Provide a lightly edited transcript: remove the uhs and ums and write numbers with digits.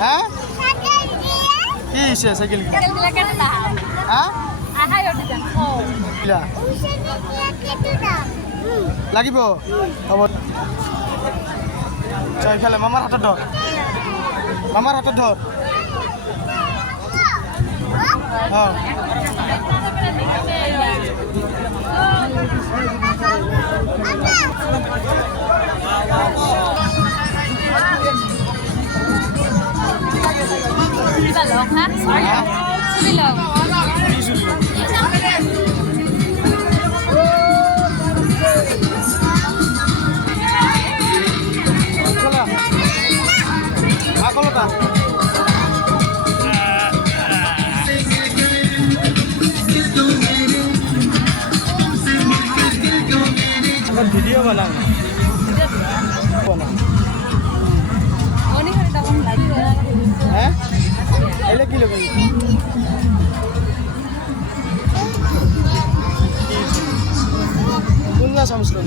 হ্যাঁ কি হয়েছে সাইকেল হ্যাঁ লাগিব হ'ব এইফালে মামাৰ হাতত ধৰ মামাৰ হাতত ধৰ অঁ আকলতা ভিডিও বানাও হ্যাঁ এলে কি লোক কোন না সমস্যা